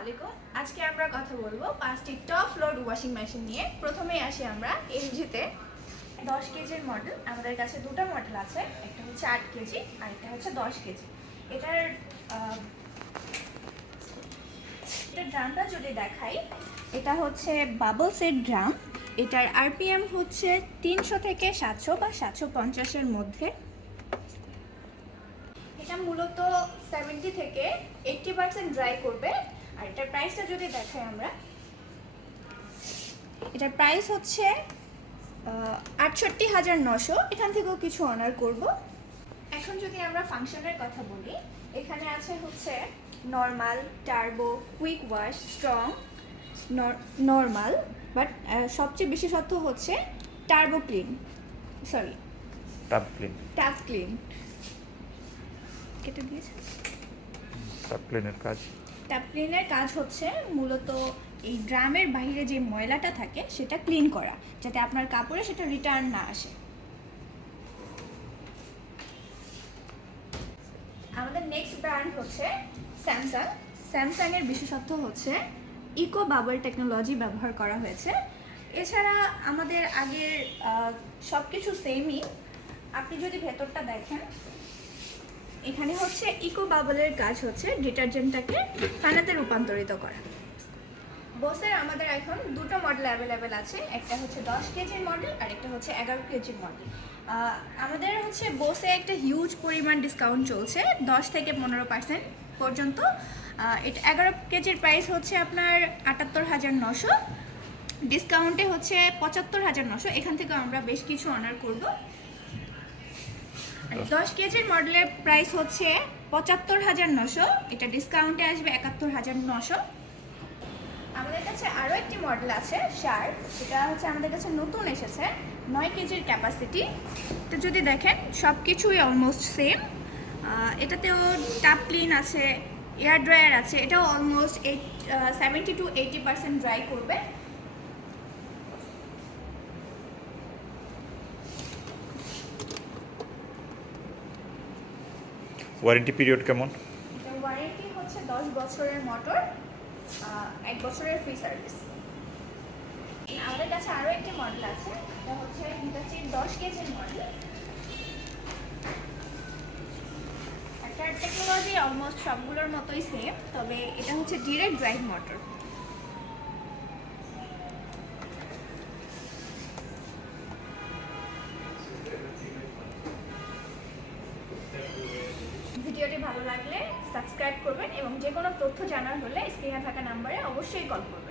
আলাইকুম। আজকে আমরা কথা বলবো 5টি টপ লোড ওয়াশিং মেশিন নিয়ে। প্রথমেই আসি আমরা এলজিতে 10 কেজির মডেল। আমাদের কাছে দুটো মডেল আছে, একটা হচ্ছে 8 কেজি আর একটা হচ্ছে 10 কেজি। এটার ড্রামটা যদি দেখাই, এটা হচ্ছে বাবল সেট ড্রাম। এটার আরপিএম হচ্ছে 300 থেকে 700 বা 750-এর মধ্যে। এটা মূলত 70 থেকে 80% ড্রাই করবে। আর এটার প্রাইসটা যদি দেখাই আমরা, এটার প্রাইস হচ্ছে 68,900। এখান থেকেও কিছু অনার করব। এখন যদি আমরা ফাংশনের কথা বলি, এখানে আছে হচ্ছে normal, turbo, quick wash, strong, normal, but সবচেয়ে বিশেষত্ব হচ্ছে টার্বো ক্লিন, সরি টাপ ক্লিন। কেটে দিয়েছে। টাপ ক্লিনের কাজ হচ্ছে মূলত এই ড্রামের বাইরে যে ময়লাটা থাকে সেটা ক্লিন করা, যাতে আপনার কাপড়ে সেটা রিটার্ন না আসে। আমাদের নেক্সট ব্র্যান্ড হচ্ছে স্যামসাং। স্যামসাংয়ের বিশেষত্ব হচ্ছে ইকো বাবল টেকনোলজি ব্যবহার করা হয়েছে। এছাড়া আমাদের আগের সব কিছু সেমই। আপনি যদি ভেতরটা দেখেন, এখানে হচ্ছে ইকো বাবলের কাজ হচ্ছে ডিটারজেন্টটাকে পানিতে রূপান্তরিত করা। বোসের আমাদের এখন দুটো মডেল অ্যাভেলেবেল আছে, একটা হচ্ছে 10 কেজির মডেল আর একটা হচ্ছে 11 কেজির মডেল। আমাদের হচ্ছে বোসে একটা হিউজ পরিমাণ ডিসকাউন্ট চলছে, 10 থেকে 15% পর্যন্ত। এটা 11 কেজির প্রাইস হচ্ছে আপনার 78,900, ডিসকাউন্টে হচ্ছে 75,900। এখান থেকে আমরা বেশ কিছু অনার করব। 10 কেজির মডেলের প্রাইস হচ্ছে 75,900, এটা ডিসকাউন্টে আসবে 71,900। আমাদের কাছে আরও একটি মডেল আছে শার্প, এটা হচ্ছে আমাদের কাছে নতুন এসেছে, 9 কেজির ক্যাপাসিটি। তো যদি দেখেন সব কিছুই অলমোস্ট সেম। এটাতেও টাপ ক্লিন আছে, এয়ার ড্রায়ার আছে। এটাও অলমোস্ট 70 to 80% ড্রাই করবে। ওয়ারেন্টি পিরিয়ড কেমন? এটার ওয়ারেন্টি হচ্ছে 10 বছরের মোটর, 1 বছরের ফ্রি সার্ভিস। আমাদের কাছে আরও একটি মডেল আছে, এটা হচ্ছে হিটাচির 10 কেজির মডেল। এটার টেকনোলজি অলমোস্ট সবগুলোর মতোই সেম, তবে এটা হচ্ছে ডিরেক্ট ড্রাইভ মোটর। ভিডিওটি ভালো লাগলে সাবস্ক্রাইব করবেন এবং যে কোনো তথ্য জানার হলে স্ক্রিনে থাকা নাম্বারে অবশ্যই কল করবেন।